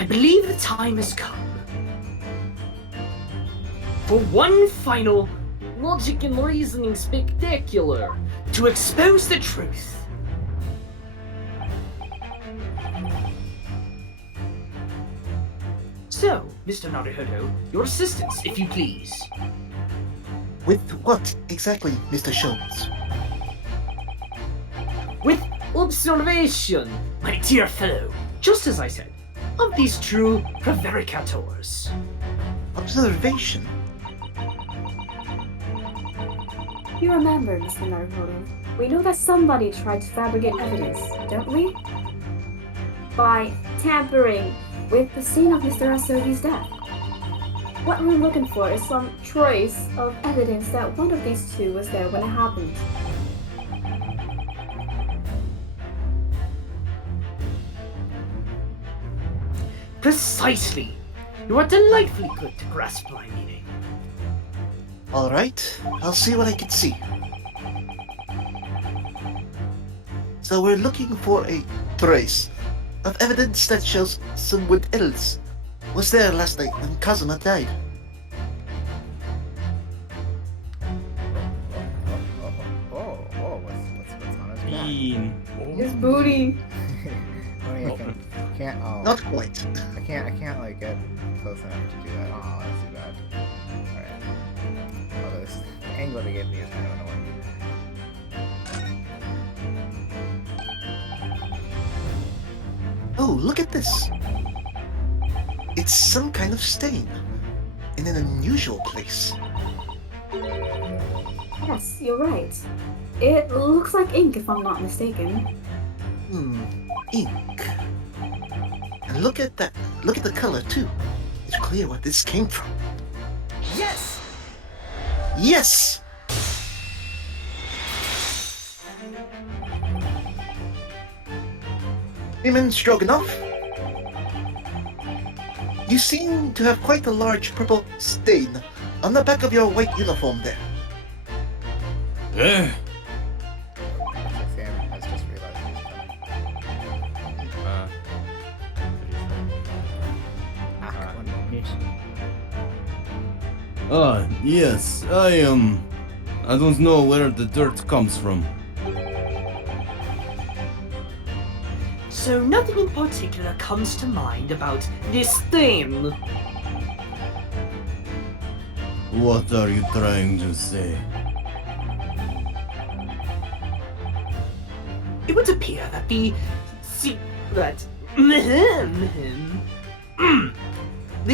I believe the time has come for one final logic and reasoning spectacular to expose the truth. So, Mr. Naruhodo, your assistance, if you please. With what exactly, Mr. Schultz? With observation, my dear fellow, just as I said, of these true prevaricators. Observation? You remember, Mr. Naruhodo, we know that somebody tried to fabricate evidence, don't we? By tampering with the scene of Mr. Asogi's death. What we're looking for is some trace of evidence that one of these two was there when it happened. Precisely. You are delightfully good to grasp my meaning. Alright, I'll see what I can see. So we're looking for a trace of evidence that shows someone else was there last night when Kazuma died. What's on his back? Bean. His booty! I mean, I can't, oh, Not quite. I can't, like, get close enough to do that. Oh, that's too bad. Alright. Oh, the angle they gave me is kind of annoying. Oh, look at this. It's some kind of stain in an unusual place. Yes, you're right. It looks like ink, if I'm not mistaken. Ink. And look at that. Look at the color too. It's clear where this came from. Yes! Yes! Damon Stroganoff? You seem to have quite a large purple stain on the back of your white uniform there. Eh? Looks like Sam has just realized he's coming. Ah, one moment. Yes, I don't know where the dirt comes from. So nothing in particular comes to mind about this stain. What are you trying to say? It would appear that the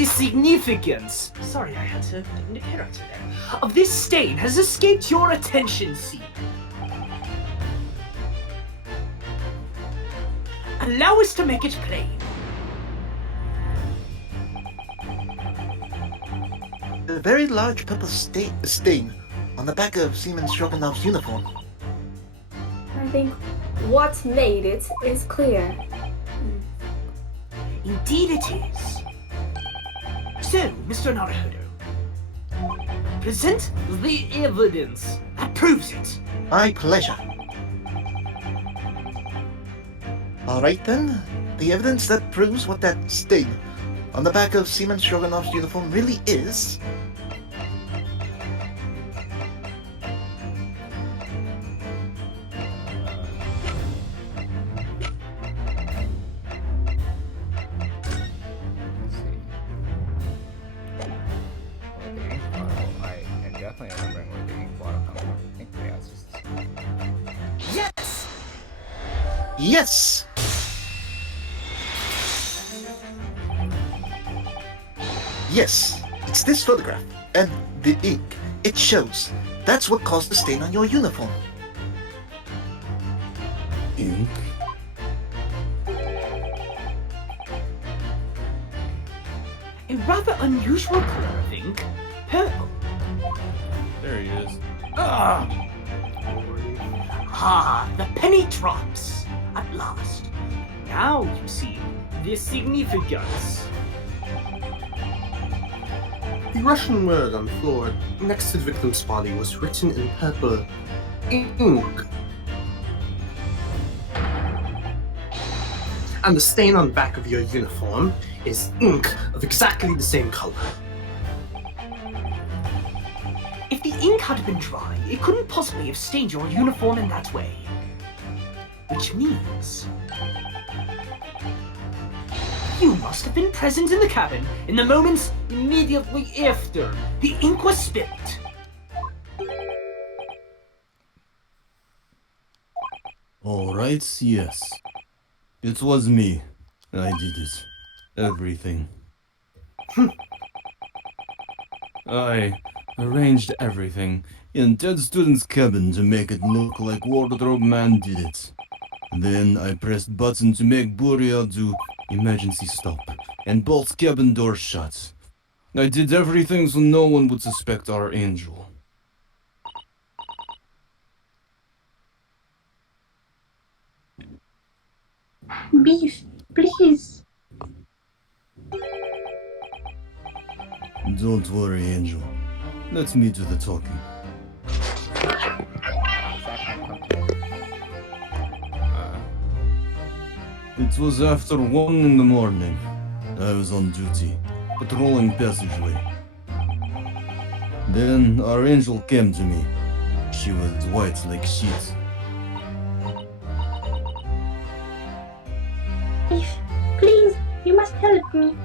significance, sorry I had to get into character there, of this stain has escaped your attention, see. Allow us to make it plain. A very large purple stain on the back of Seaman Stroganoff's uniform. I think what made it is clear. Indeed it is. So, Mr. Naruhodo, present the evidence that proves it. My pleasure. Alright then, the evidence that proves what that stain on the back of Seaman Stroganoff's uniform really is. Let's see. Where the ink bottle, I am definitely remembering where the ink bottle comes from. I think yeah, it's just... Yes! Yes! Yes, it's this photograph, and the ink. It shows. That's what caused the stain on your uniform. Ink? A rather unusual color of ink, purple. There he is. Ah, the penny drops, at last. Now you see the significance. The Russian word on the floor next to the victim's body was written in purple ink. And the stain on the back of your uniform is ink of exactly the same color. If the ink had been dry, it couldn't possibly have stained your uniform in that way. Which means... you must have been present in the cabin in the moments immediately after the ink was spilt. Alright, yes. It was me. I did it. Everything. I arranged everything in dead student's cabin to make it look like Wardrobe Man did it. Then I pressed button to make Buria do emergency stop and bolt cabin door shut. I did everything so no one would suspect our angel. Beef, please. Don't worry, Angel. Let me do the talking. It was after 1 in the morning. I was on duty, patrolling passageway. Then our angel came to me. She was white like sheet. Beef, please, you must help me.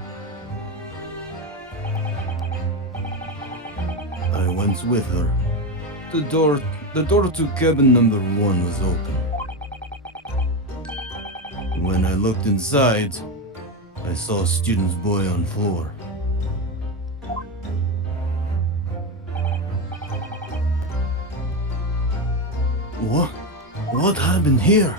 I went with her. The door to cabin number 1 was open. When I looked inside, I saw a student's boy on floor. What happened here?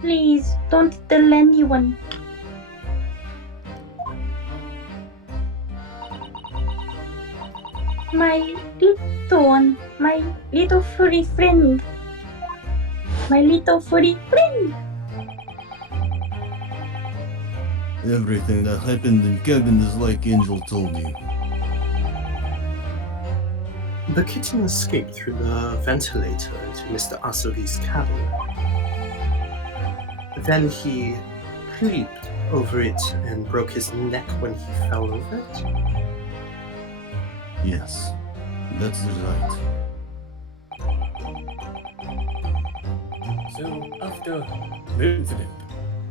Please, don't tell anyone. My little one, my little furry friend. My little furry friend. Everything that happened in cabin is like Angel told you. The kitten escaped through the ventilator into Mr. Asogi's cabin. Then he leaped over it and broke his neck when he fell over it. Yes, that's right. So, after the incident,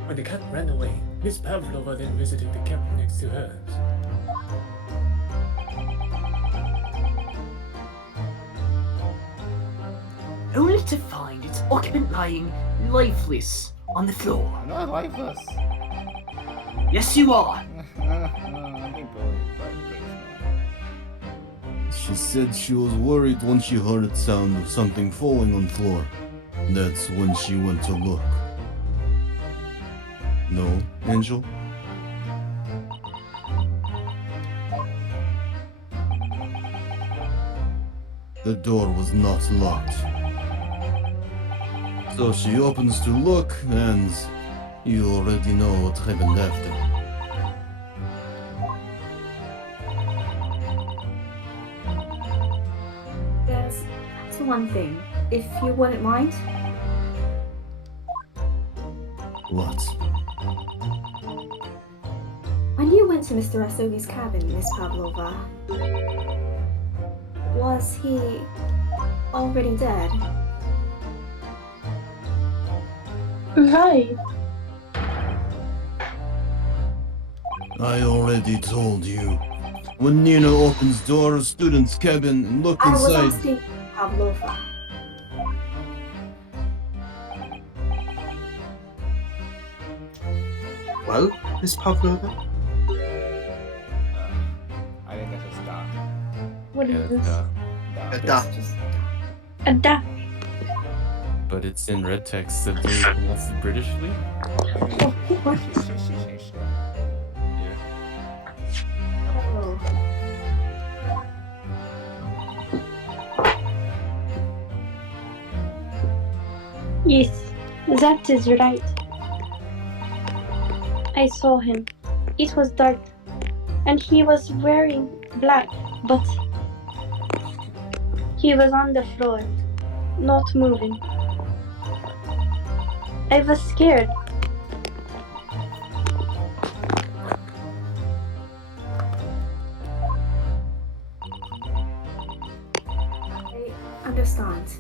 when the cat ran away, Miss Pavlova then visited the cabin next to hers. Only to find its occupant lying lifeless on the floor. I'm not lifeless. Yes, you are. I'm being bullied by Prisooooon. She said she was worried when she heard the sound of something falling on floor. That's when she went to look. No, Angel? The door was not locked. So she opens to look, and you already know what happened after. There's one thing, if you wouldn't mind. What? When you went to Mr. Asogi's cabin, Miss Pavlova, was he already dead? Right. I already told you. When Nina opens door of student's cabin and look I was inside... asking Pavlova. Well, Miss Pavlova? I think that's a stop. What is this? A da. A da. But it's in red text, so do you pronounce it Britishly? Yeah. Oh. Yes, that is right. I saw him. It was dark, and he was wearing black, but he was on the floor. not moving. I was scared. I understand.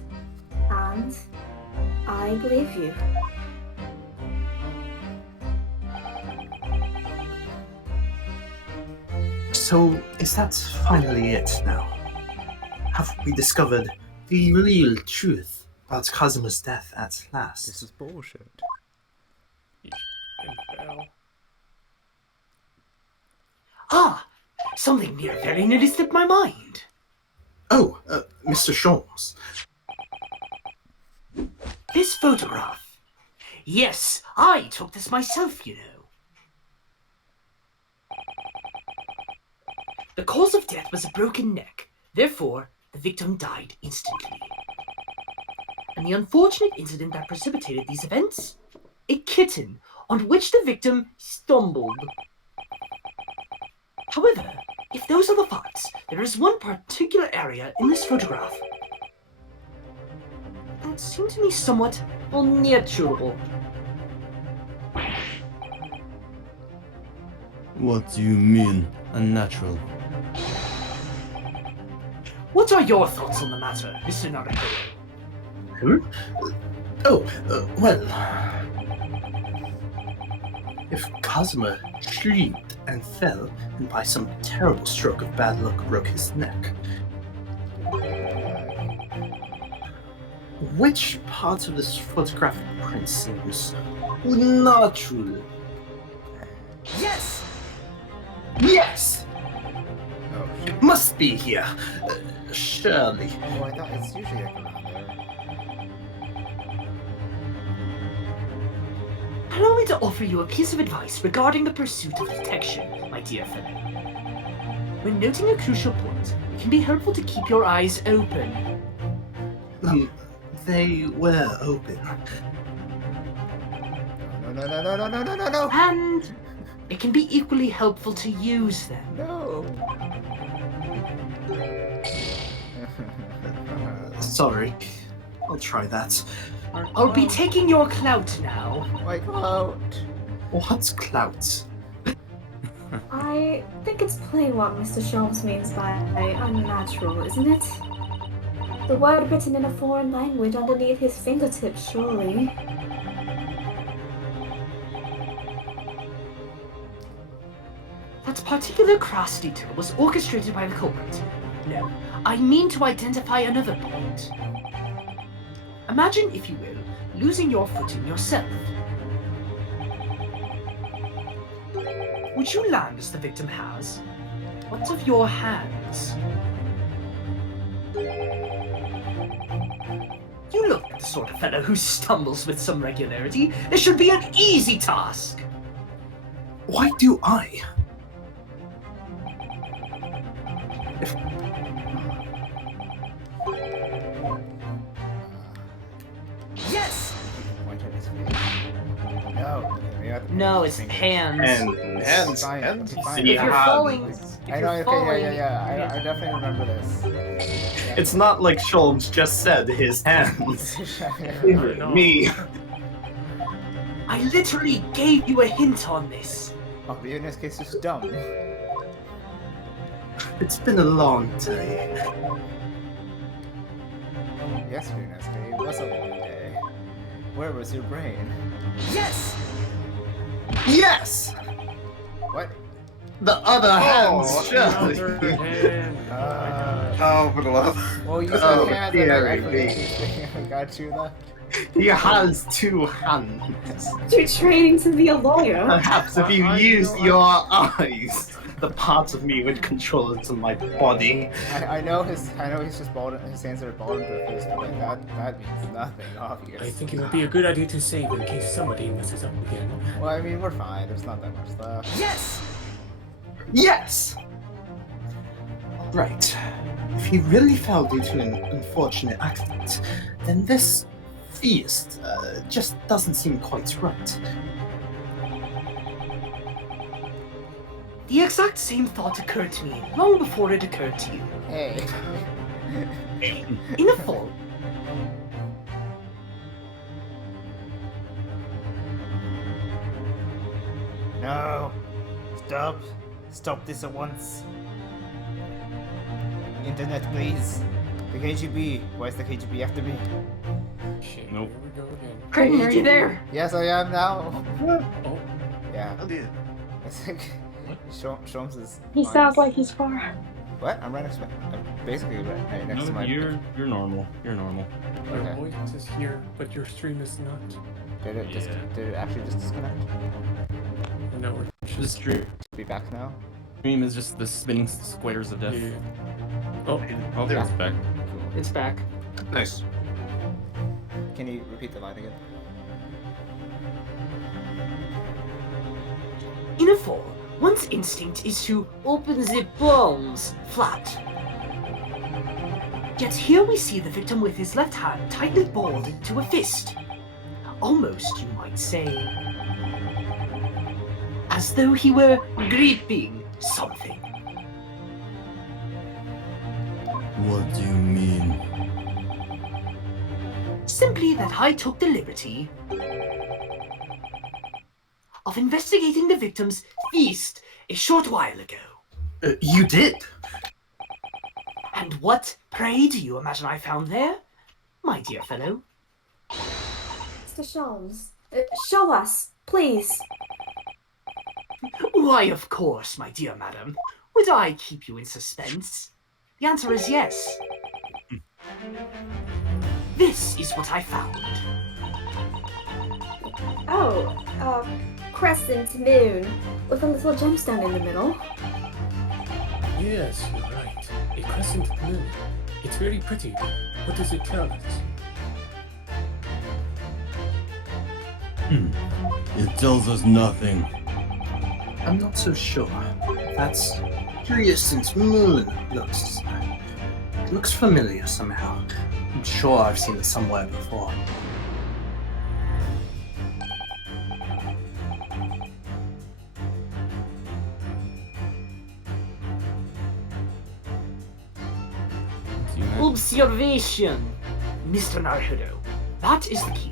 And I believe you. So, is that finally it now? Have we discovered the real truth about Kazuma's death at last? This is bullshit. Impel. Ah, something very nearly slipped my mind. Oh, Mr. Sholmes. This photograph. Yes, I took this myself, you know. The cause of death was a broken neck. Therefore, the victim died instantly. And the unfortunate incident that precipitated these events? A kitten on which the victim stumbled. However, if those are the facts, there is one particular area in this photograph that seemed to me somewhat unnatural. What do you mean, unnatural? What are your thoughts on the matter, Mr. Naruhodo? Well, if Kazuma slipped and fell, and by some terrible stroke of bad luck broke his neck, which part of this photographic print seems unnatural? Yes! Yes! Oh, shit. Must be here. Surely. Oh, I thought it's usually like around there. Allow me to offer you a piece of advice regarding the pursuit of detection, my dear fellow. When noting a crucial point, it can be helpful to keep your eyes open. They were open. No. And it can be equally helpful to use them. No. Sorry. I'll try that. I'll be taking your clout now. My clout. What's clout? I think it's plain what Mr. Sholmes means by unnatural, isn't it? The word written in a foreign language underneath his fingertips, surely. That particular crass detail was orchestrated by the culprit. No, I mean to identify another point. Imagine, if you will, losing your footing yourself. Would you land as the victim has? What of your hands? You look like the sort of fellow who stumbles with some regularity. This should be an easy task. Why do I? Yes! Point at his face. No. No, it's hands. Hands. Fine. Hands. Fine. If you're falling, I know. Okay. Yeah. I definitely remember this. It's not like Sholmes just said his hands. No. Me. I literally gave you a hint on this. Oh, but in this case, it's dumb. It's been a long day. Yesterday's day was a long day. Where was your brain? Yes! Yes! What? The other hands, Other surely. hand. Oh, for the love. Well, you said Oh, hands, dear I me. got you that. He has two hands. You're training to be a lawyer. Perhaps if you use your eyes, the parts of me would control it in my body. I know he's just bald. His hands are bald into his fist, but like that means nothing, obvious. I think it would be a good idea to save in case somebody messes up again. Well, I mean, we're fine. There's not that much left. Yes! Yes! Right. If he really fell due to an unfortunate accident, then this feast just doesn't seem quite right. The exact same thought occurred to me long before it occurred to you. Hey. In a fall, No! Stop! Stop this at once! Internet, please! The KGB! Why is the KGB after me? Shit, Nope. here we go again. Kritin, are you there? Yes, I am now! Oh, Yeah. Oh dear. It's like Shrooms is. He fine. sounds like he's far. What? I'm right next to I'm basically right next to No, my. you're normal. You're normal. your Okay. voice is here, but your stream is not. Did it just? Yeah. Did it actually just disconnect? No, we're The stream Be back now. is just the spinning squares of death. yeah. Oh, Oh, There. it's back. Cool. It's back. Nice. Can you repeat the line again? In a fall, one's instinct is to open the palms flat. Yet here we see the victim with his left hand tightly balled into a fist. Almost, you might say, as though he were gripping something. What do you mean? Simply that I took the liberty of investigating the victim's fist a short while ago. You did? And what, pray, do you imagine I found there, my dear fellow? Mr. Sholmes, show us, please. Why, of course, my dear madam. Would I keep you in suspense? The answer is yes. This is what I found. Oh, crescent moon with a little gemstone in the middle. yes, you're right. A crescent moon. It's very pretty. What does it tell us? It tells us nothing. I'm not so sure. That's Crescent Moon looks familiar somehow. I'm sure I've seen it somewhere before. Do you have- Observation, Mr. Naruto. That is the key.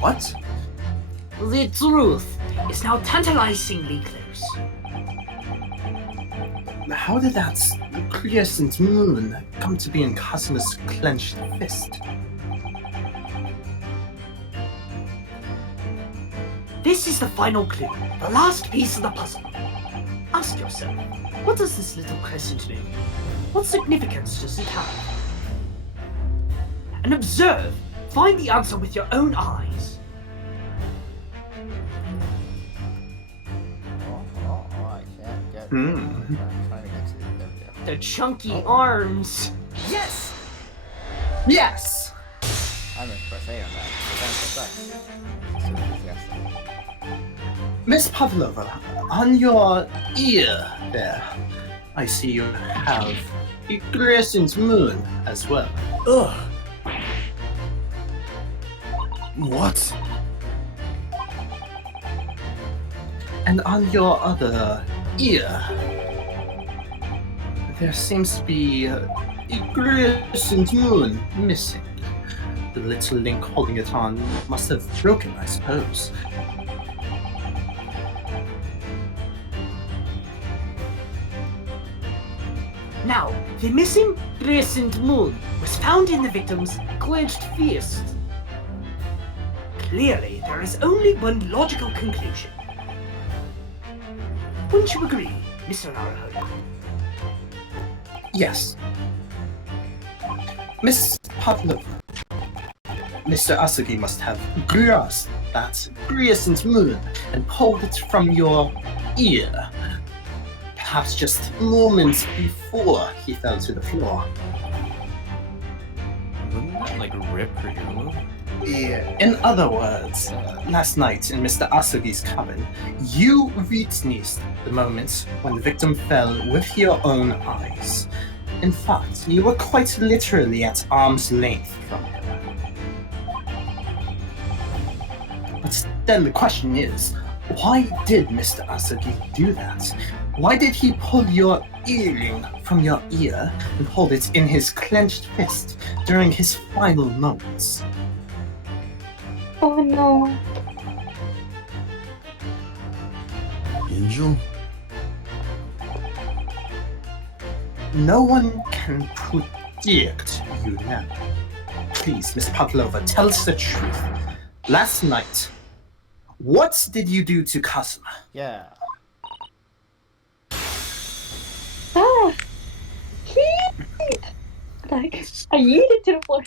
What? The truth is now tantalizingly close. How did that Crescent Moon come to be in Casima's clenched fist? This is the final clue, the last piece of the puzzle. Ask yourself, what does this little crescent mean? What significance does it have? And observe, find the answer with your own eyes. I can't get. Hmm. I'm trying to get to there we go. The chunky arms. Yes! Yes! I'm impressed on that. Thanks. So enthusiastic. Miss Pavlova, on your ear there, I see you have a Crescent Moon as well. Ugh! What? And on your other ear, there seems to be a Crescent Moon missing. The little link holding it on must have broken, I suppose. Now, the missing crescent moon was found in the victim's clenched fist. Clearly, there is only one logical conclusion. Wouldn't you agree, Mr. Naruto? Yes. Miss Pavlova, Mr. Asugi must have grasped that Crescent Moon and pulled it from your ear. Perhaps just moments before he fell to the floor. Wouldn't that like rip her earlobe? Yeah. In other words, last night in Mr. Asugi's cabin, you witnessed the moment when the victim fell with your own eyes. In fact, you were quite literally at arm's length from him. But then the question is, why did Mr. Asugi do that? Why did he pull your earring from your ear and hold it in his clenched fist during his final moments? Oh no. Angel? No one can predict you now. Please, Miss Pavlova, tell us the truth. Last night, what did you do to Kazuma? Yeah. Ah! Like, I yeeted to the floor.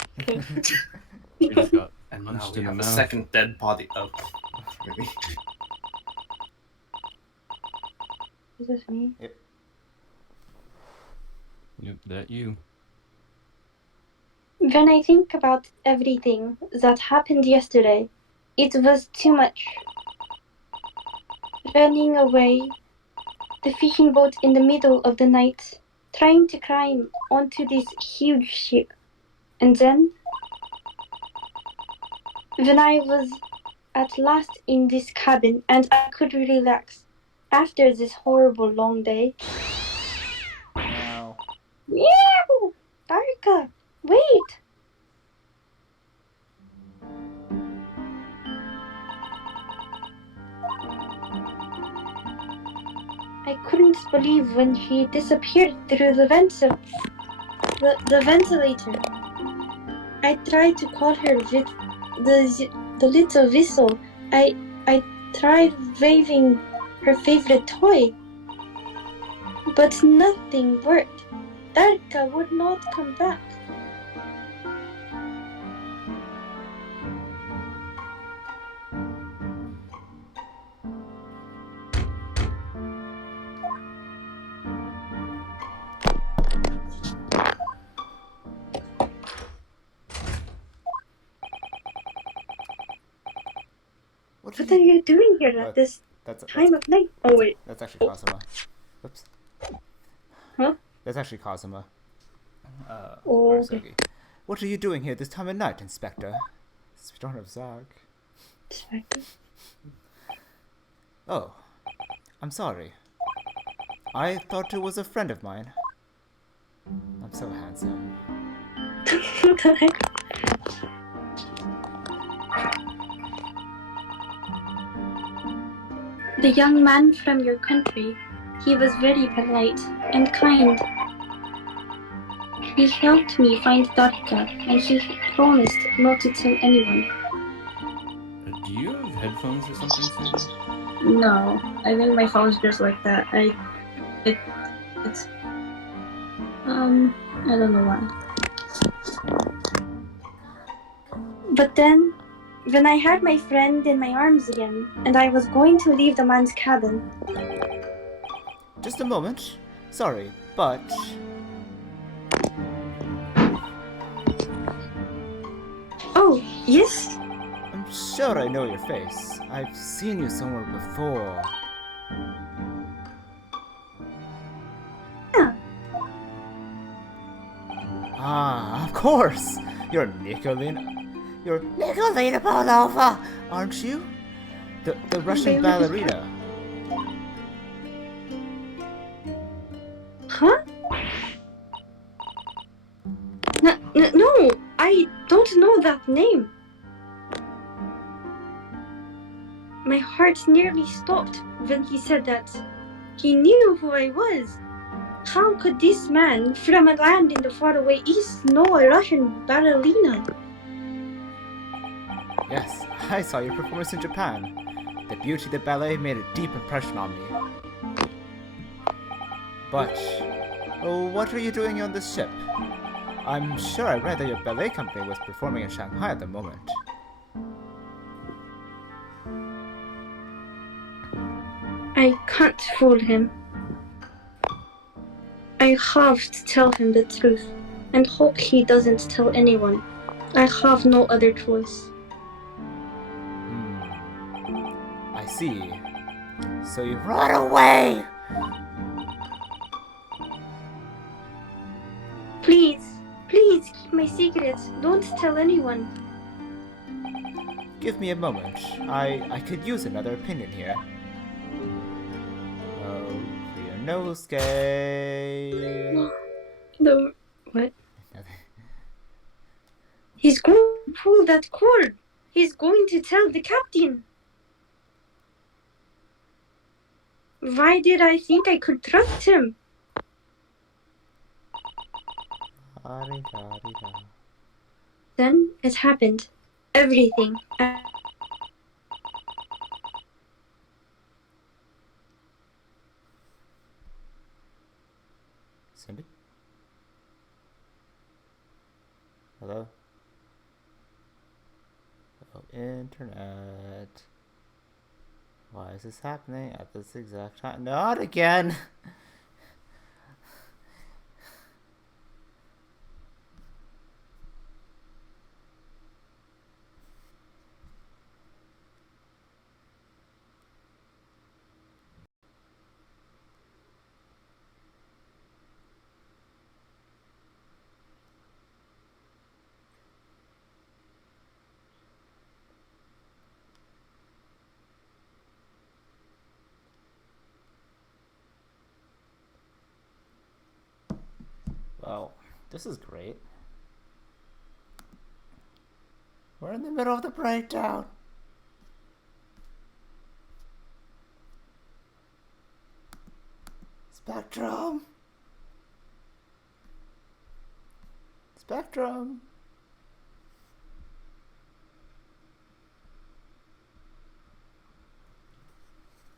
You just got And now punched we in the have a mouth. second dead body. Oh, really? Is this me? Yep, that you. When I think about everything that happened yesterday, it was too much. Running away, the fishing boat in the middle of the night, trying to climb onto this huge ship, and then, when I was at last in this cabin and I could relax after this horrible long day. Now. Meow! Darka, wait! I couldn't believe when she disappeared through the the ventilator. I tried to call her with the little whistle. I tried waving her favorite toy, but nothing worked. Darka would not come back. What are you doing here at this time of night? Oh wait. That's actually Kazuma. Oops. Huh? That's actually Kazuma. Oh, okay. Arasugi. What are you doing here this time of night, Inspector? Storm of Zag. Inspector? Oh, I'm sorry. I thought it was a friend of mine. I'm so handsome. What the heck? The young man from your country, he was very polite and kind. He helped me find Darka, and he promised not to tell anyone. Do you have headphones or something, Susan? No, I think my phone's just like that. It's I don't know why. But then, when I had my friend in my arms again, and I was going to leave the man's cabin. Just a moment. Sorry, but... Oh, yes? I'm sure I know your face. I've seen you somewhere before. Yeah. Ah, of course! You're Nikolina... You're Nikolina Pavlova, aren't you? The Russian ballerina. Huh? No, I don't know that name. My heart nearly stopped when he said that. He knew who I was. How could this man from a land in the faraway east know a Russian ballerina? Yes, I saw your performance in Japan. The beauty of the ballet made a deep impression on me. But, what are you doing on this ship? I'm sure I read that your ballet company was performing in Shanghai at the moment. I can't fool him. I have to tell him the truth, and hope he doesn't tell anyone. I have no other choice. I see. So you run away! Please keep my secret. Don't tell anyone. Give me a moment. I could use another opinion here. Oh, Ryunosuke. The what? He's going to pull that cord. He's going to tell the captain. Why did I think I could trust him? La-di-da-di-da. Then it happened. Everything. Cindy? Hello? Hello, internet. Why is this happening at this exact time? Not again! Wow, this is great. We're in the middle of the breakdown. Spectrum. Spectrum.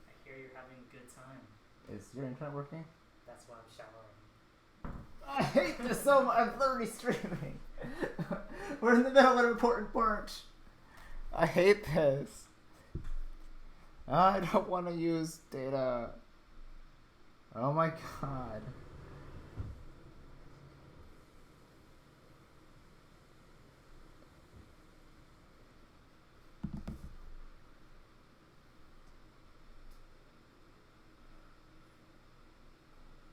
I hear you're having a good time. Is your internet working? That's why I'm showering. I hate this so much. I'm literally streaming. We're in the middle of an important part. I hate this. I don't want to use data. Oh my god.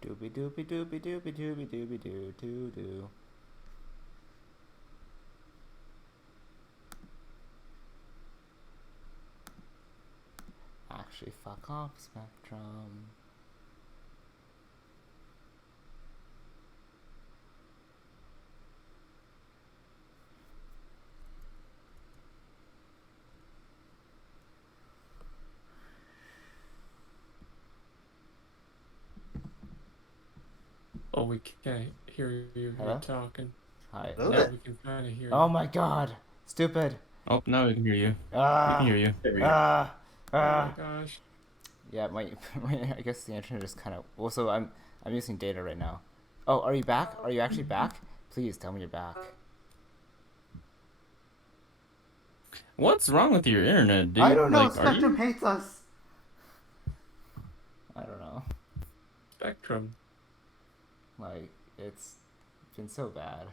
Doobie doobie doobie doobie doobie doobie doo doo doo. Actually, fuck off, Spectrum. Oh, we can't hear you. Hello? You're talking. Hi. Hello? Now we can kind of hear you. Oh my god. Stupid. Oh, now we can hear you. We Ah. can hear you. There we go. Ah. Oh Ah. my gosh. Yeah, my I guess the internet is kind of. Also, I'm using data right now. Oh, are you back? Are you actually back? Please tell me you're back. What's wrong with your internet, dude? I don't know. Like, are Spectrum you... hates us. I don't know. Spectrum. Like it's been so bad.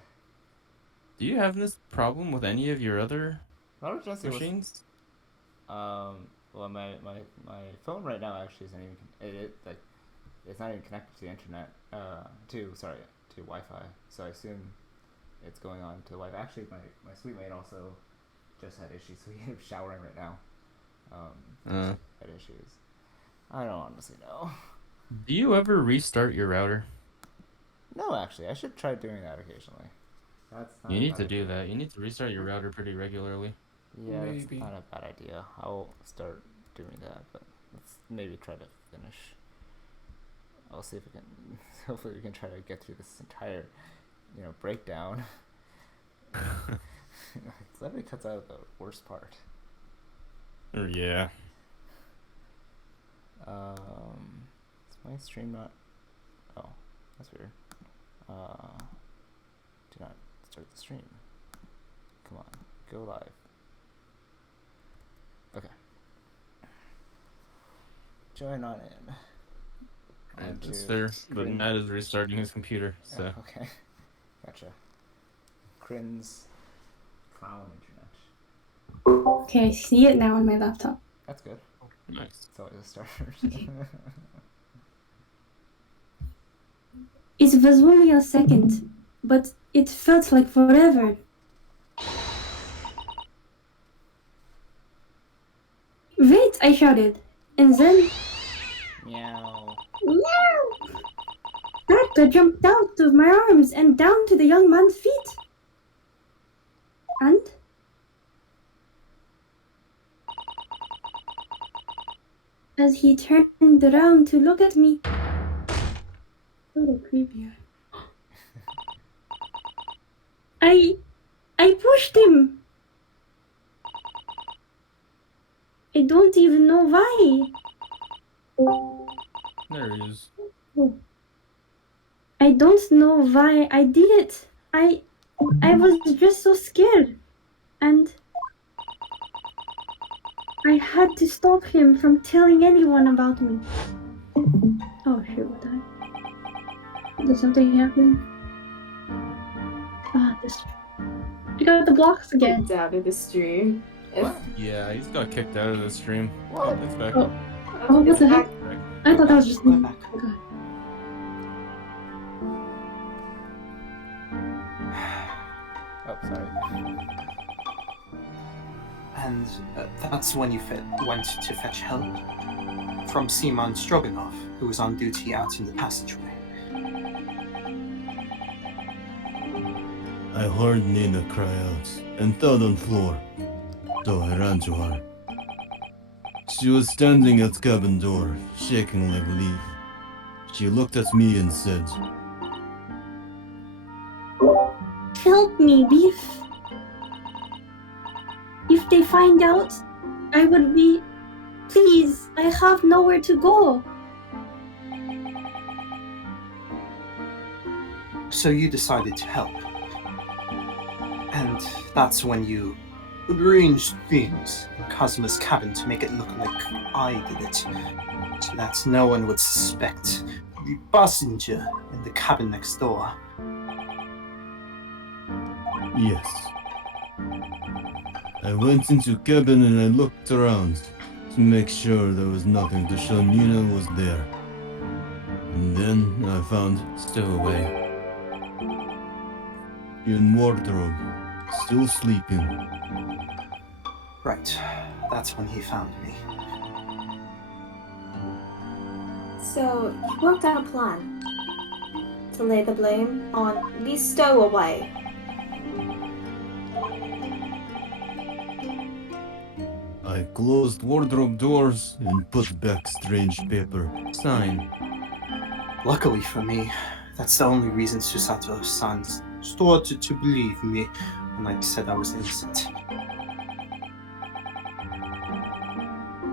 Do you have this problem with any of your other Robert Jesse was, machines? well, my phone right now actually isn't even like it's not even connected to the internet. To Wi-Fi. So I assume it's going on to Wi-Fi. Actually, my sweet mate also just had issues. So he's showering right now. Had issues. I don't honestly know. Do you ever restart your router? No, actually, I should try doing that occasionally. That's not You a need bad to do idea. that. You need to restart your router pretty regularly. Yeah, Maybe. that's not a bad idea. I'll start doing that, but let's maybe try to finish. I'll see if we can. Hopefully, we can try to get through this entire, breakdown. It literally cuts out the worst part. Yeah. Is my stream not? Oh, that's weird. Do not start the stream. Come on, go live. Okay. Join on in. And it's there, but Matt is restarting his computer, so. Oh, okay. Gotcha. Kritin's clown internet. Okay, I see it now on my laptop. That's good. Nice. It's always a start. It was only a second, but it felt like forever. Wait, I shouted, and then Meow. meow! Bertha jumped out of my arms and down to the young man's feet. as he turned around to look at me. A little creepier. I pushed him. I don't even know why. There he is. I don't know why I did it. I was just so scared. And I had to stop him from telling anyone about me. Oh shoot, what the heck? Did something happen? Ah, this. I got the blocks again. Kicked out of the stream. Yeah, he's got kicked out of the stream. What? It's back. Oh, what the heck? I thought that was just me. Back. Oh, God. Oh, sorry. And that's when you went to fetch help from Seaman Stroganoff, who was on duty out in the passageway. I heard Nina cry out and fell on the floor, so I ran to her. She was standing at cabin door, shaking like a leaf. She looked at me and said, Help me, Beef. If they find out, I would be... Please, I have nowhere to go. So you decided to help. And that's when you arranged things in Kazuma's cabin to make it look like I did it, so that no one would suspect the passenger in the cabin next door. yes. I went into cabin and I looked around to make sure there was nothing to show Nina was there. And then I found Stowaway. in wardrobe, still sleeping. Right, that's when he found me. So, you worked out a plan to lay the blame on the stowaway. I closed wardrobe doors and put back strange paper. Sign. Luckily for me, that's the only reason Susato-san started to believe me when I said I was innocent.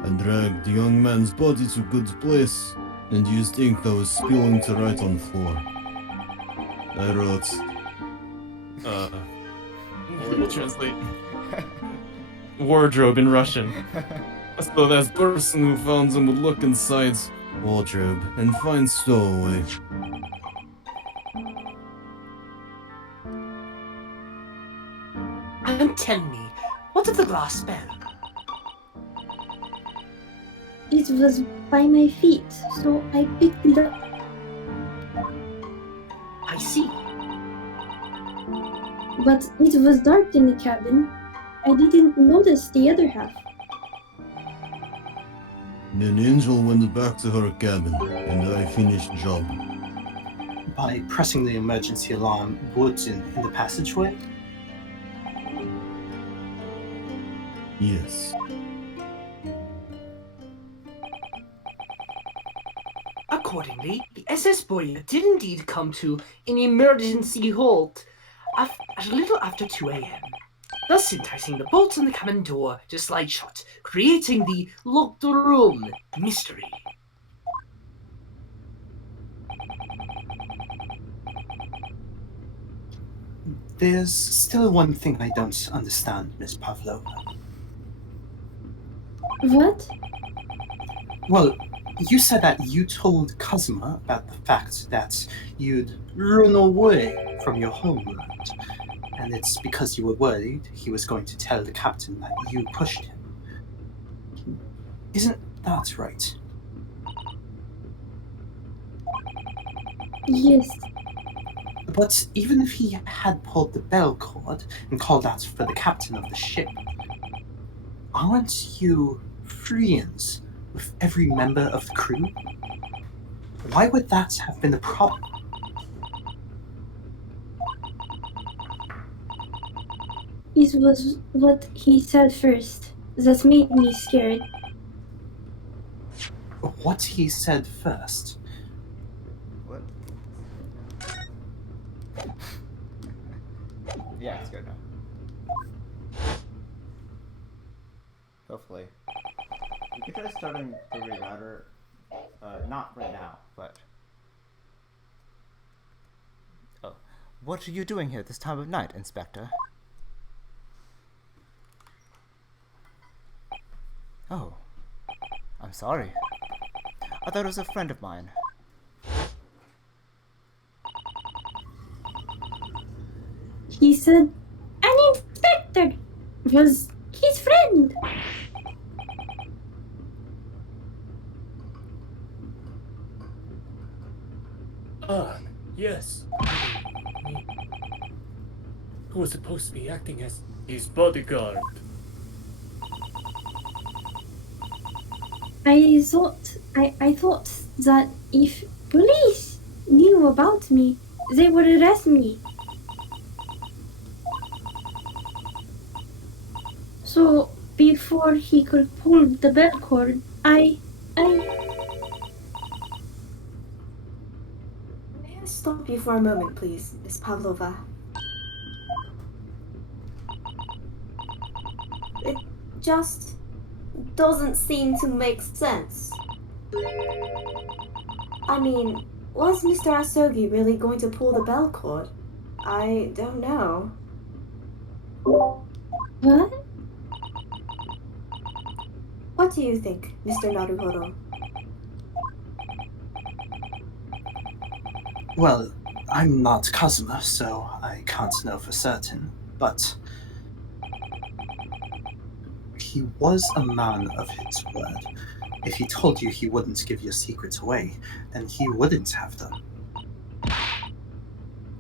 I dragged the young man's body to a good place and used ink that was spilling to write on the floor. I wrote, Let me translate. Wardrobe in Russian. So that person who found them would look inside. wardrobe and find stowaway. And tell me, what did the glass spell? It was by my feet, so I picked it up. I see. But it was dark in the cabin. I didn't notice the other half. Then Angel went back to her cabin and I finished job. By pressing the emergency alarm button in the passageway? Yes. Accordingly, the SS Boyer did indeed come to an emergency halt at a little after 2 a.m., thus enticing the bolts on the cabin door to slide shut, creating the locked room mystery. There's still one thing I don't understand, Miss Pavlova. What? Well, you said that you told Kazuma about the fact that you'd run away from your homeland, and it's because you were worried he was going to tell the captain that you pushed him. Isn't that right? Yes. But even if he had pulled the bell cord and called out for the captain of the ship, aren't you friends with every member of the crew? Why would that have been the problem? It was what he said first that made me scared. what he said first. What? Yeah, it's good now. Hopefully. We could try starting the rerouter. Not right now, but... Oh. What are you doing here at this time of night, Inspector? Oh. I'm sorry. I thought it was a friend of mine. He said an inspector was his friend. Ah, yes. Me. Who was supposed to be acting as his bodyguard? I thought that if police knew about me, they would arrest me. So before he could pull the bell cord, I May I stop you for a moment, please, Miss Pavlova? It just doesn't seem to make sense. I mean, was Mr. Asogi really going to pull the bell cord? I don't know. what? What do you think, Mr. Naruhodo? Well, I'm not Kazuma, so I can't know for certain, but he was a man of his word. If he told you he wouldn't give your secrets away, then he wouldn't have them.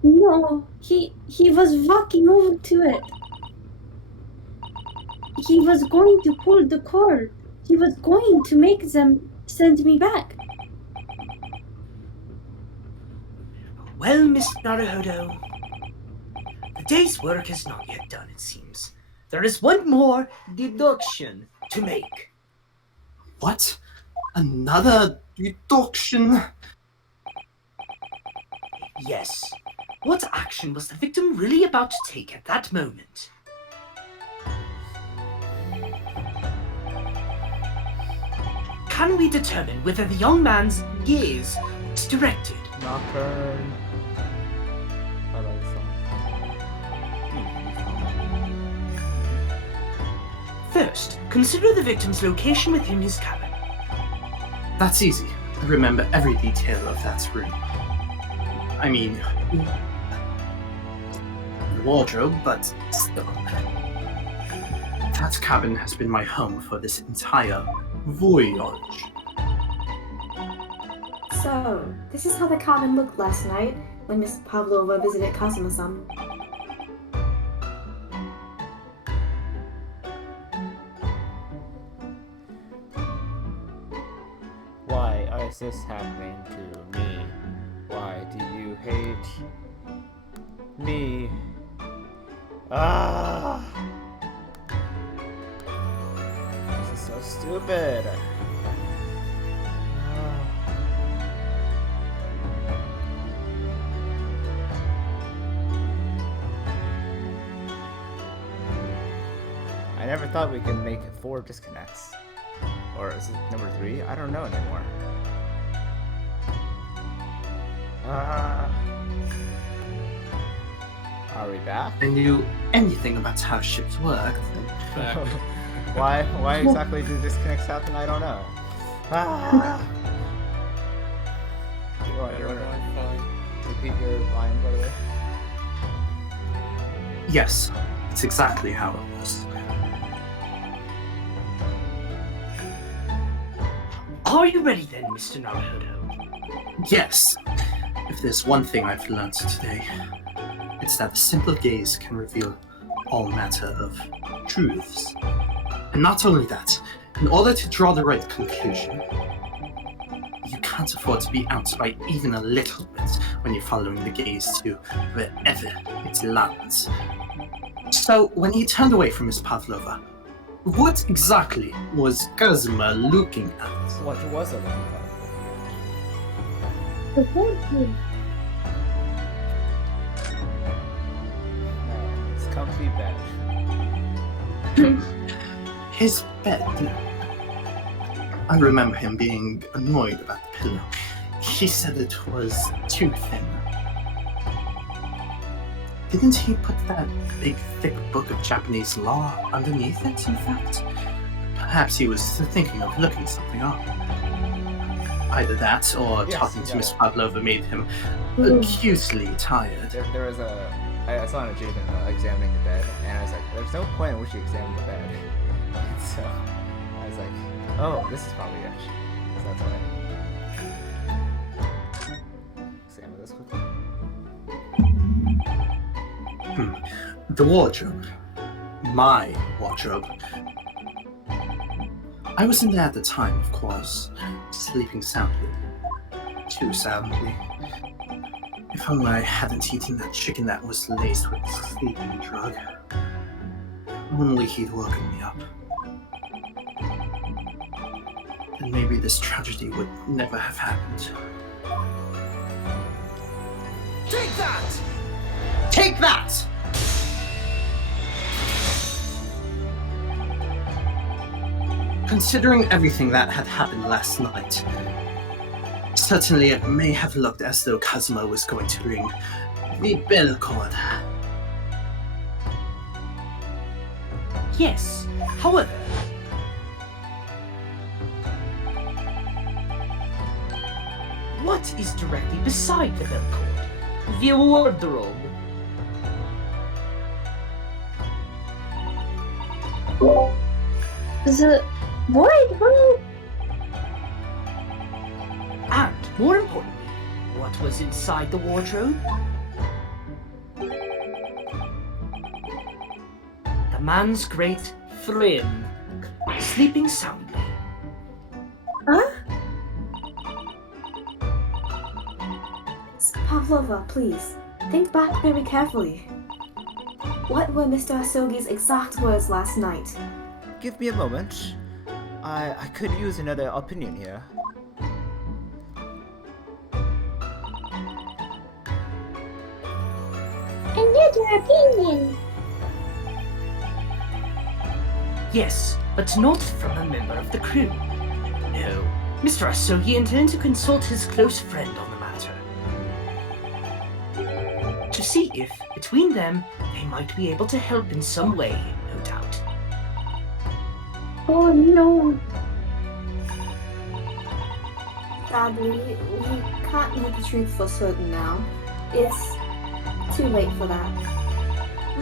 No, he was walking over to it. He was going to pull the cord. He was going to make them send me back. Well, Mr. Naruhodo, the day's work is not yet done, it seems. There is one more deduction to make. What? Another deduction? Yes. What action was the victim really about to take at that moment? Can we determine whether the young man's gaze was directed? Nocturne. I like this song. First, consider the victim's location within his cabin. That's easy. I remember every detail of that room. I mean, the wardrobe, but still. That cabin has been my home for this entire voyage. So, this is how the cabin looked last night when Miss Pavlova visited Kazuma-san. Why is this happening to me? Why do you hate me? Ah! This is so stupid. I never thought we could make 4 disconnects. Or is it number 3? I don't know anymore. Are we back? I knew anything about how ships worked. Why exactly do disconnects happen? I don't know. You want to repeat your line, by the way? Yes, it's exactly how it was. Are you ready then, Mr. Naruhodo? Yes. If there's one thing I've learned today, it's that a simple gaze can reveal all matter of truths. And not only that, in order to draw the right conclusion, you can't afford to be out by even a little bit when you're following the gaze to wherever it lands. So when he turned away from Miss Pavlova, What exactly was Kazuma looking at? What was it? The wardrobe. No, it's comfy bed. His bed. I remember him being annoyed about the pillow. He said it was too thin. Didn't he put that big, thick book of Japanese law underneath it, in fact? Perhaps he was thinking of looking something up. Either that, or Yes, talking to yeah. Miss Pavlova made him acutely tired. There was I saw an achievement examining the bed, and I was like, there's no point in which you examine the bed. And so I was like, oh, this is probably it. So that's why. Examine this quickly. The wardrobe. My wardrobe. I was in there at the time, of course, sleeping soundly. Too soundly. If only I hadn't eaten that chicken that was laced with sleeping drug. Only he'd woken me up. Then maybe this tragedy would never have happened. Take that! Take that! Considering everything that had happened last night, certainly it may have looked as though Kazuma was going to bring the bell cord. Yes, however, what is directly beside the bell cord? The wardrobe. The wardrobe. And, more importantly, what was inside the wardrobe? The man's great friend, sleeping soundly. Huh? Pavlova, please, think back very carefully. What were Mr. Asogi's exact words last night? Give me a moment. I could use another opinion here. Another opinion. Yes, but not from a member of the crew. No, Mr. Asogi intended to consult his close friend on the matter. To see if, between them, they might be able to help in some way, no doubt. Oh no. Sadly, we can't know the truth for certain now. It's too late for that.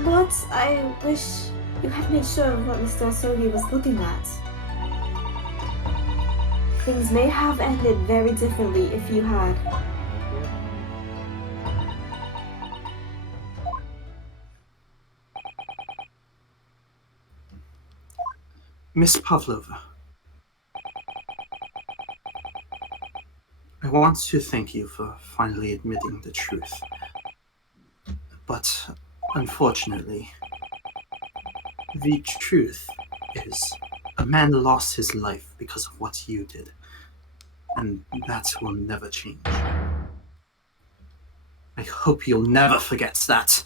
But I wish you had made sure of what Mr. Asogi was looking at. Things may have ended very differently if you had. Miss Pavlova, I want to thank you for finally admitting the truth. But unfortunately, the truth is a man lost his life because of what you did. And that will never change. I hope you'll never forget that.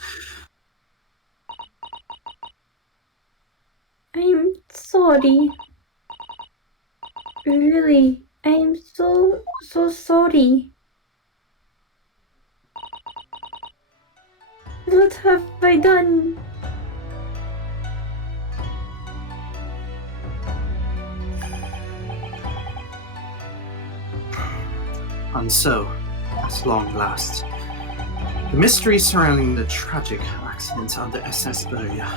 I'm sorry. Really, I'm so sorry. What have I done? And so, at long last, the mystery surrounding the tragic accident on the SS Beria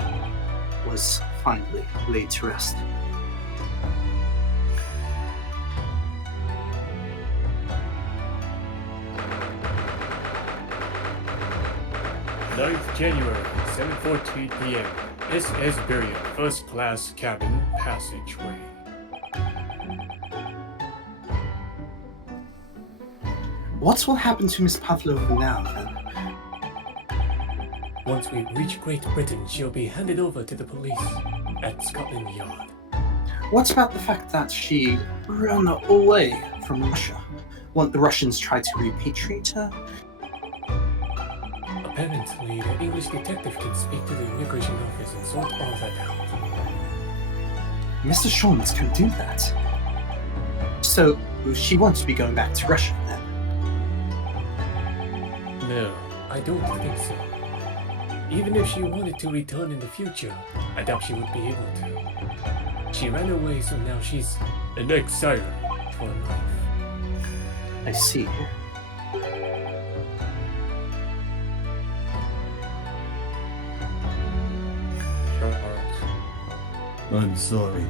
was finally laid to rest. 9th January, 7:14 p.m. SS Beria, first class cabin passageway. What will happen to Miss Pavlova now, then? Once we reach Great Britain, she'll be handed over to the police at Scotland Yard. What about the fact that she ran away from Russia? When the Russians tried to repatriate her? Apparently, the English detective can speak to the immigration office and sort all that out. Mr. Shulmans can do that. So, she won't be going back to Russia then? No, I don't think so. Even if she wanted to return in the future, I doubt she would be able to. She ran away, so now she's an exile for life. I see. I'm sorry.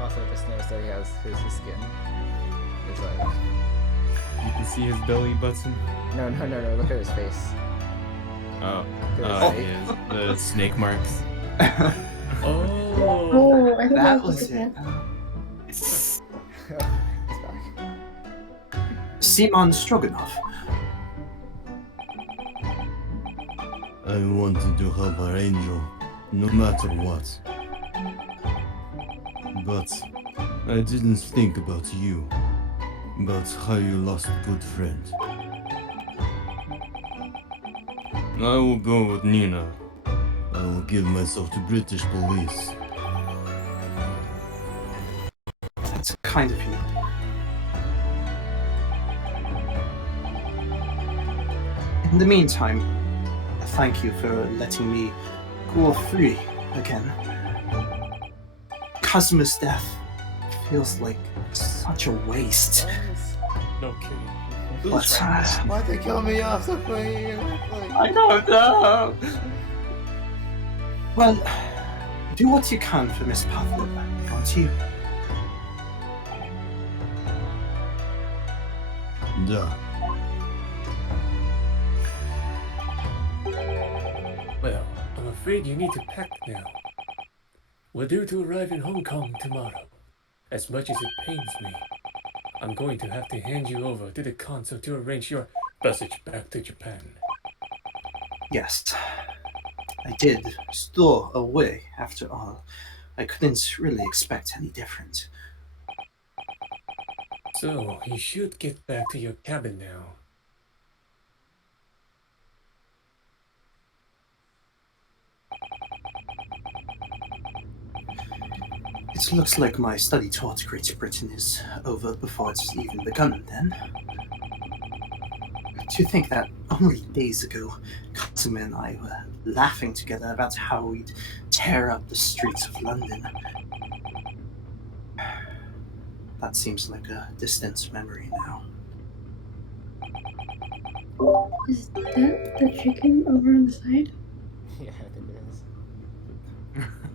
Also, I just noticed that he has his skin. It's like, You can see his belly button. no, look at his face. Oh, Look at his he face. is. The snake marks. Oh, Oh, I think That was was it. it. He's back. Simon Stroganoff. I wanted to help our angel, no matter what. But I didn't think about you. About how you lost a good friend. I will go with Nina. I will give myself to British police. That's kind of you. In the meantime, thank you for letting me go free again. Cosmo's death feels like such a waste. no kidding. But Why'd they kill me off so quick? I don't know. Well, do what you can for Miss Pavlova, won't you? Duh. Well, I'm afraid you need to pack now. We're due to arrive in Hong Kong tomorrow. As much as it pains me, I'm going to have to hand you over to the consul to arrange your passage back to Japan. Yes. I did store away, after all. I couldn't really expect any different. So, you should get back to your cabin now. It looks like my study tour to Great Britain is over before it's even begun, then. To think that only days ago, Kritin and I were laughing together about how we'd tear up the streets of London. That seems like a distant memory now. Is that the chicken over on the side? Yeah, I think it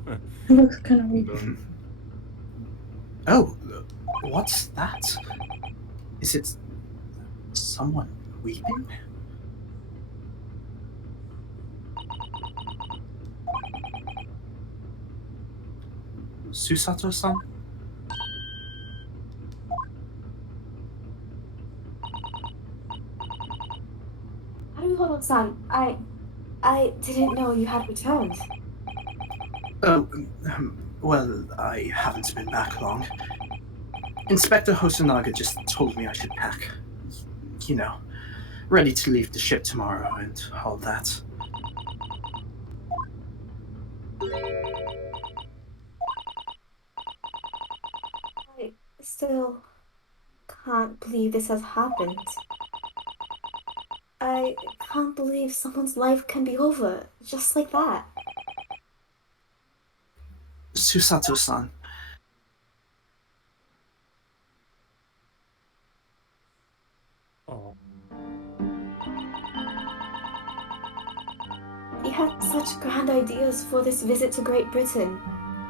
is. It looks kind of weird. Oh, what's that? Is it someone weeping? Susato-san? Haruhoro-san, I didn't know you had returned. Oh, well, I haven't been back long. Inspector Hosonaga just told me I should pack. You know, ready to leave the ship tomorrow and all that. I still can't believe this has happened. I can't believe someone's life can be over just like that. Susato-san, Oh, He had such grand ideas for this visit to Great Britain.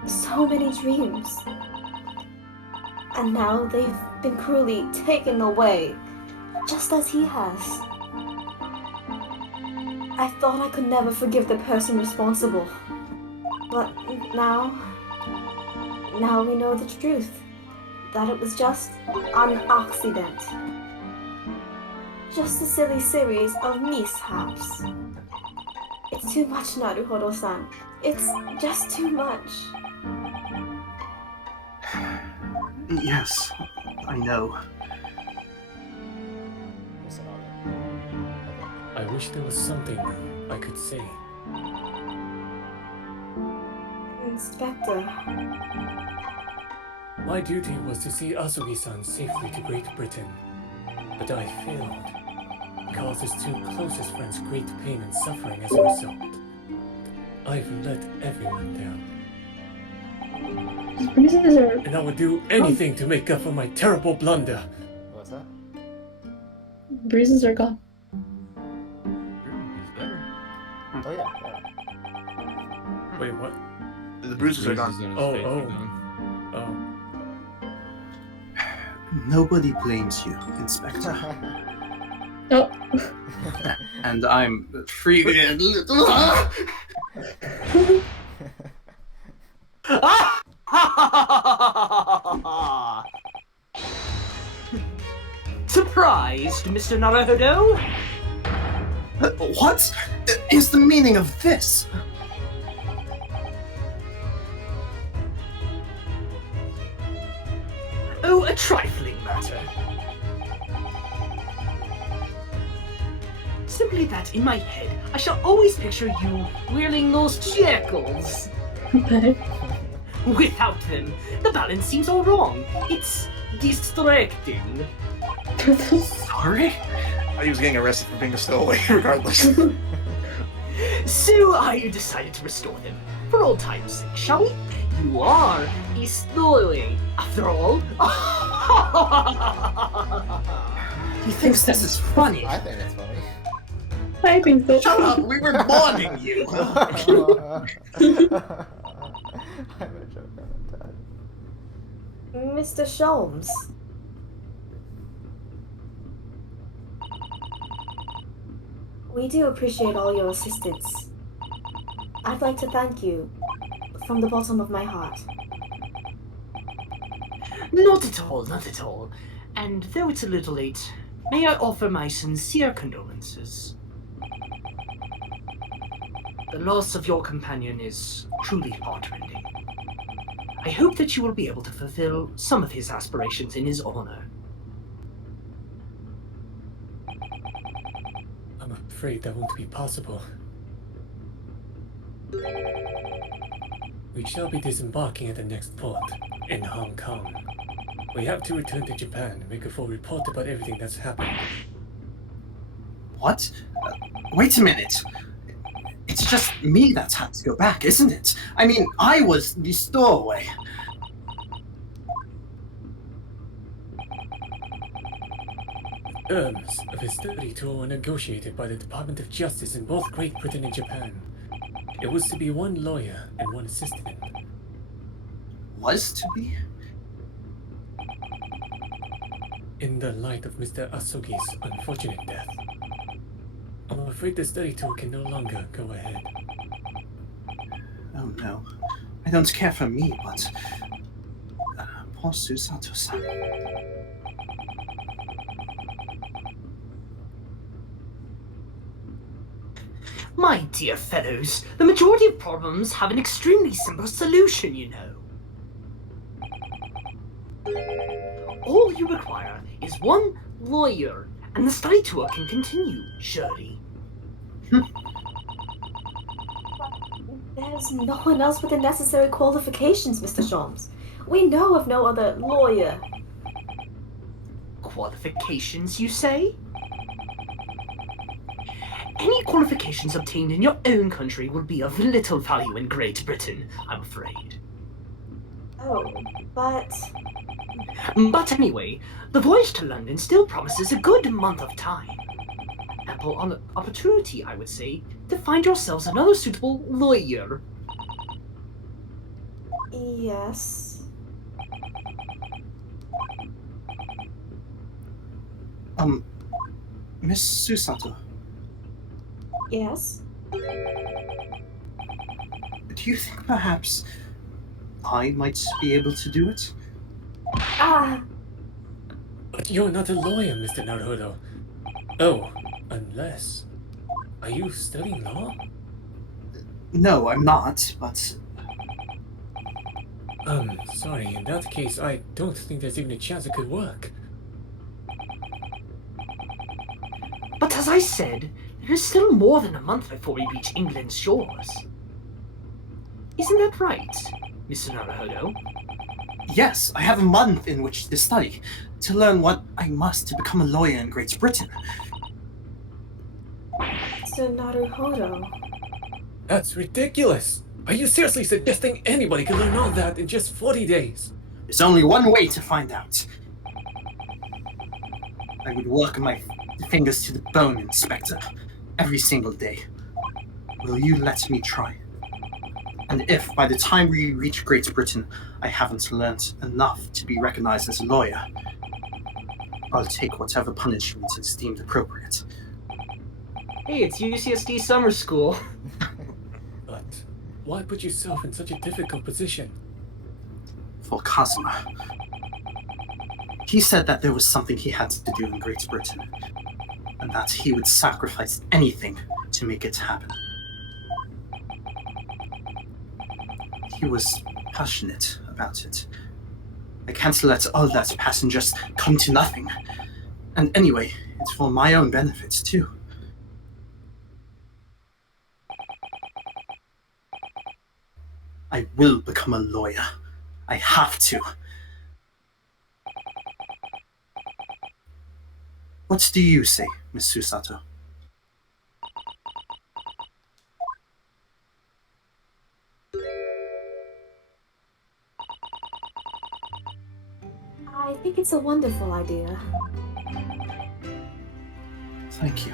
So many dreams. And now they've been cruelly taken away, just as he has. I thought I could never forgive the person responsible. But now we know the truth. That it was just an accident. Just a silly series of mishaps. It's too much, Naruhodo-san. It's just too much. Yes, I know. Yes, I I wish there was something I could say. Inspector, My duty was to see Asugi-san safely to Great Britain, but I failed. Caused his two closest friends great pain and suffering as a result. I've let everyone down, His bruises are. and I would do anything to make up for my terrible blunder. What's that? Bruises are gone. He's better. Oh yeah. Wait, what? The bruises are Bruises gone. on his Oh, face are oh. gone. Oh, Nobody blames you, Inspector. Oh. And I'm free. Surprised, Mr. Naruhodo? What is the meaning of this? Oh, a trifling matter. Simply that in my head, I shall always picture you wearing those shackles. Without them, the balance seems all wrong. It's distracting. Sorry? He was getting arrested for being a stowaway, regardless. So I decided to restore them. For old time's sake, shall we? You are a stowaway, after all. He thinks this is funny. I think it's funny. I think so. Shut up, we were bonding you. I'm gonna joke on that. Mr. Sholmes. We do appreciate all your assistance. I'd like to thank you from the bottom of my heart. Not at all, not at all. And though it's a little late, may I offer my sincere condolences. The loss of your companion is truly heartrending. I hope that you will be able to fulfill some of his aspirations in his honor. I'm afraid that won't be possible. We shall be disembarking at the next port, in Hong Kong. We have to return to Japan and make a full report about everything that's happened. What? Wait a minute. It's just me that's had to go back, isn't it? I mean, I was the stowaway. Terms of his study tour were negotiated by the Department of Justice in both Great Britain and Japan. It was to be one lawyer and one assistant. Was to be? In the light of Mr. Asugi's unfortunate death, I'm afraid the study tour can no longer go ahead. Oh no. I don't care for me, but... poor Susato-san. My dear fellows, the majority of problems have an extremely simple solution, you know. All you require is one lawyer, and the study tour can continue, surely. There's no one else with the necessary qualifications, Mr. Sholmes. We know of no other lawyer. Qualifications, you say? Any qualifications obtained in your own country will be of little value in Great Britain, I'm afraid. Oh, but... But anyway, the voyage to London still promises a good month of time. Ample opportunity, I would say, to find yourselves another suitable lawyer. Yes. Miss Susato, Yes? do you think perhaps I might be able to do it? Ah! But you're not a lawyer, Mr. Naruhodo. Oh, unless... Are you studying law? No, I'm not, but... Sorry, in that case, I don't think there's even a chance it could work. But as I said, there is still more than a month before we reach England's shores. Isn't that right, Mr. Naruhodo? Yes, I have a month in which to study, to learn what I must to become a lawyer in Great Britain. Mr. Naruhodo. That's ridiculous! Are you seriously suggesting anybody can learn all that in just 40 days? There's only one way to find out. I would work my fingers to the bone, Inspector, every single day. Will you let me try? And if, by the time we reach Great Britain, I haven't learnt enough to be recognized as a lawyer, I'll take whatever punishment is deemed appropriate. Hey, it's UCSD summer school. But why put yourself in such a difficult position? For Kazuma. He said that there was something he had to do in Great Britain, and that he would sacrifice anything to make it happen. He was passionate about it. I can't let all that pass and just come to nothing. And anyway, it's for my own benefit, too. I will become a lawyer. I have to. What do you say, Miss Susato? I think it's a wonderful idea. Thank you.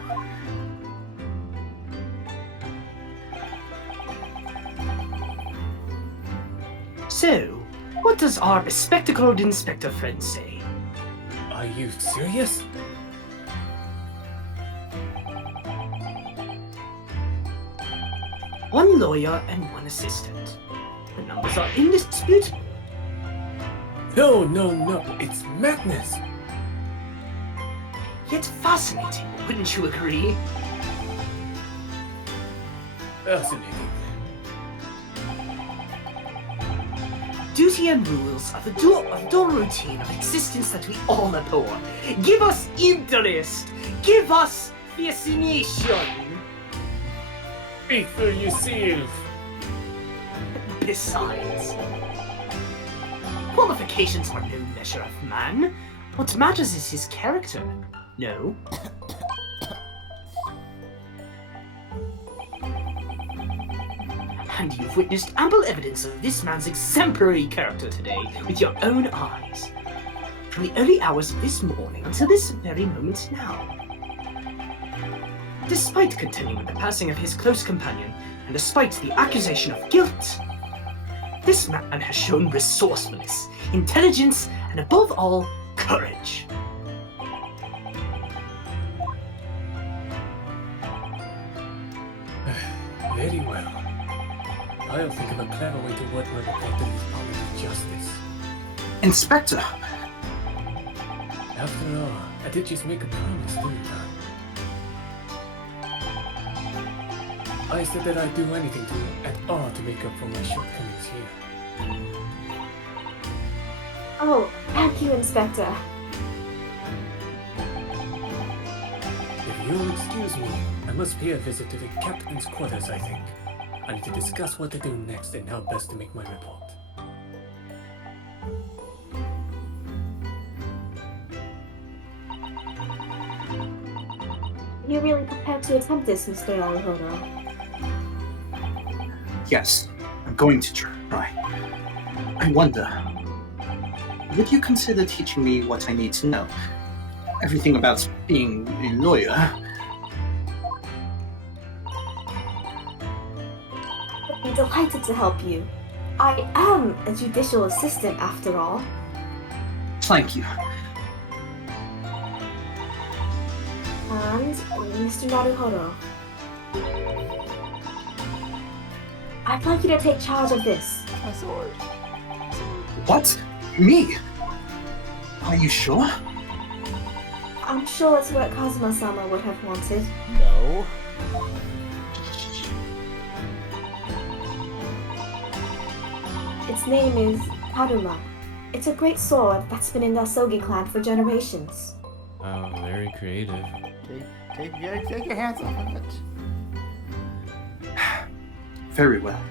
So, what does our bespectacled inspector friend say? Are you serious? One lawyer and one assistant. The numbers are indisputable. No, it's madness! Yet fascinating, wouldn't you agree? Fascinating. Duty and rules are the dull routine of existence that we all abhor. Give us interest! Give us fascination! Speak for yourself! Besides, qualifications are no measure of man. What matters is his character. No? And you've witnessed ample evidence of this man's exemplary character today with your own eyes. From the early hours of this morning until this very moment now. Despite contending with the passing of his close companion, and despite the accusation of guilt, this man has shown resourcefulness, intelligence, and above all, courage. Very well. I'll think of a clever way to word my report to the Department of Justice. Inspector! After all, I did just make a promise, didn't I? I said that I'd do anything at all to make up for my shortcomings here. Oh, thank you, Inspector. If you'll excuse me, I must pay a visit to the captain's quarters, I think. I need to discuss what to do next and how best to make my report. You're really prepared to attempt this, Mr. Naruhodo? Yes, I'm going to try. I wonder, would you consider teaching me what I need to know? Everything about being a lawyer. I'd be delighted to help you. I am a judicial assistant, after all. Thank you. And Mr. Naruhodo, I'd like you to take charge of this. My sword. What? Me? Are you sure? I'm sure it's what Kazuma-sama would have wanted. No. Its name is Haruma. It's a great sword that's been in the Asogi clan for generations. Oh, very creative. Take your hands off of it. Very well.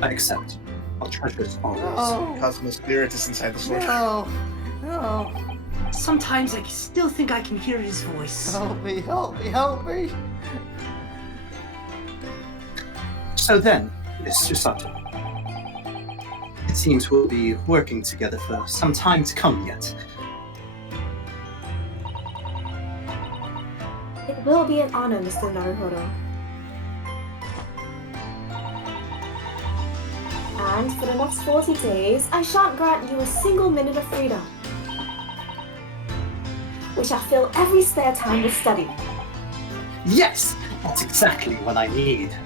I accept. I'll treasure it always. Cosmos spirit is inside the sword. No. Sometimes I still think I can hear his voice. Help me. So then, Miss Susato. It seems we'll be working together for some time to come yet. It will be an honor, Mr. Naruhodo. And for the next 40 days, I shan't grant you a single minute of freedom. We shall fill every spare time with study. Yes! That's exactly what I need.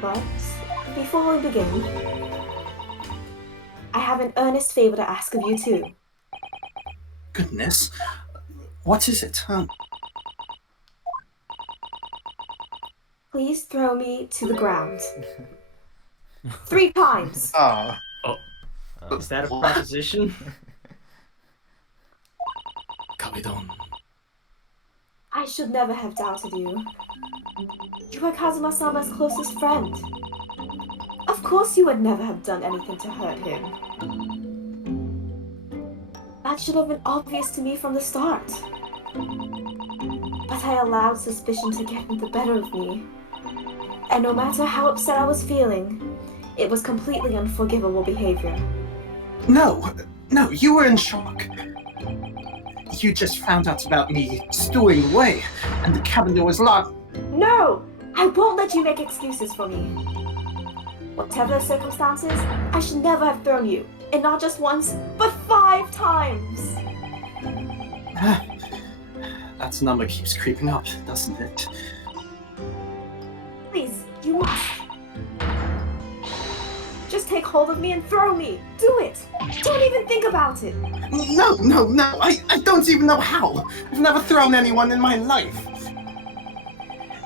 But before we begin, I have an earnest favor to ask of you too. Goodness. What is it? Please throw me to the ground. 3 times. Ah. Is that a proposition? Kabedon. I should never have doubted you. You are Kazuma-sama's closest friend. Of course you would never have done anything to hurt him. That should have been obvious to me from the start. But I allowed suspicion to get the better of me. And no matter how upset I was feeling, it was completely unforgivable behavior. No, you were in shock. You just found out about me stowing away, and the cabin door was locked. No! I won't let you make excuses for me. Whatever the circumstances, I should never have thrown you. And not just once, but 5 times! That number keeps creeping up, doesn't it? Please, you must. Just take hold of me and throw me. Do it. Don't even think about it. No, I don't even know how. I've never thrown anyone in my life.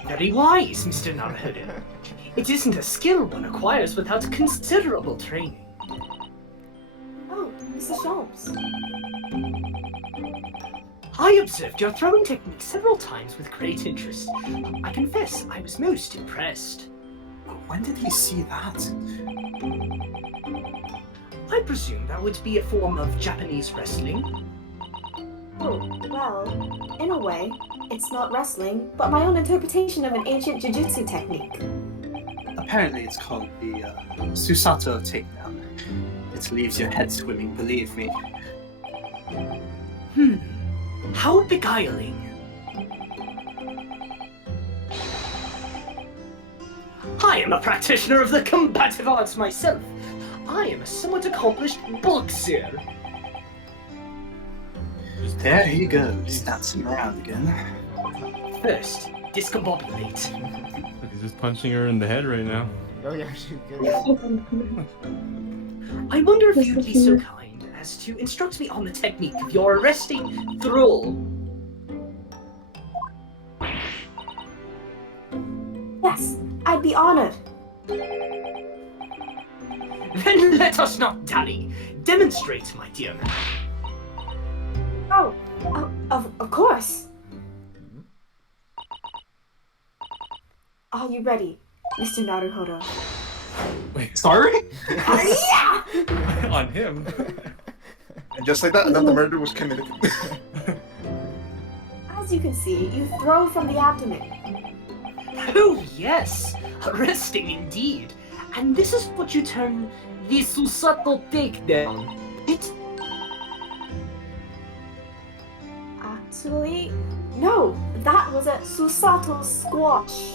Very wise, Mr. Naruhodo. It isn't a skill one acquires without considerable training. Oh, Mr. Sholmes. I observed your throwing technique several times with great interest. I confess, I was most impressed. When did he see that? I presume that would be a form of Japanese wrestling. Oh, well, in a way, it's not wrestling, but my own interpretation of an ancient jujutsu technique. Apparently it's called the Susato takedown. It leaves your head swimming, believe me. How beguiling. I am a practitioner of the combative arts myself. I am a somewhat accomplished boxer. There he goes, dancing around again. First, discombobulate. He's just punching her in the head right now. Oh yeah, she's good. I wonder if you'd be so kind as to instruct me on the technique of your arresting thrall. Yes, I'd be honored. Then let us not dally. Demonstrate, my dear man. Oh, of course. Are you ready, Mr. Naruhodo? Wait, Sorry? Yeah! on him. And just like that, another murder was committed. As you can see, you throw from the abdomen. Oh, yes. Arresting indeed. And this is what you term the Susato takedown. It... Actually, no, that was a Susato squash.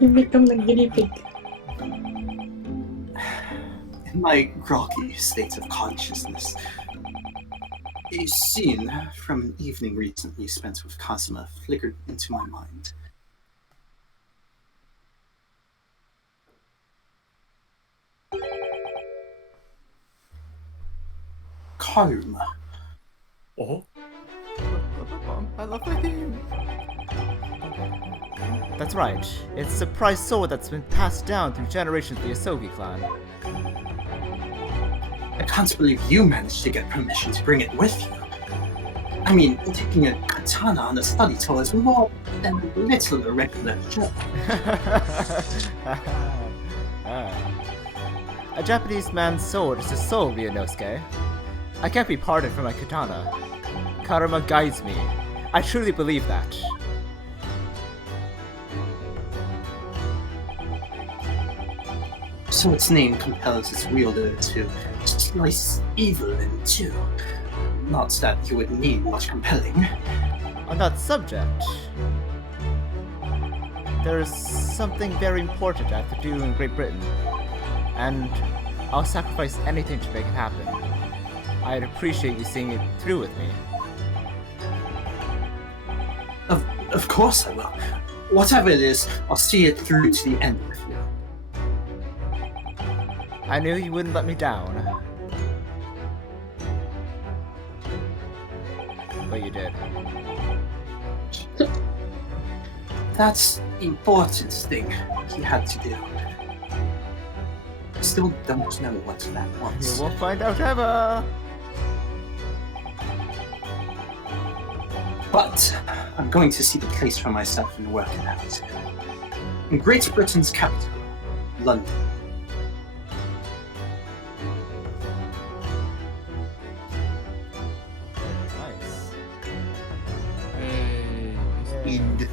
You become the guinea pig. In my groggy state of consciousness, a scene from an evening recently spent with Kazuma flickered into my mind. Karma. Oh? I love my theme. That's right. It's a prized sword that's been passed down through generations of the Asogi clan. I can't believe you managed to get permission to bring it with you. I mean, taking a katana on a study tour is more than a little irregular joke. A Japanese man's sword is a soul, Ryunosuke. I can't be parted from my katana. Karma guides me. I truly believe that. So its name compels its wielder to slice evil in two. Not that you would need much compelling. On that subject, there's something very important I have to do in Great Britain, and I'll sacrifice anything to make it happen. I'd appreciate you seeing it through with me. Of course I will. Whatever it is, I'll see it through to the end with you. I knew you wouldn't let me down. But you did. That's the important thing he had to do. I still don't know what that was. You won't find out ever! But I'm going to see the place for myself and work it out. In Great Britain's capital, London. Nice. Indeed.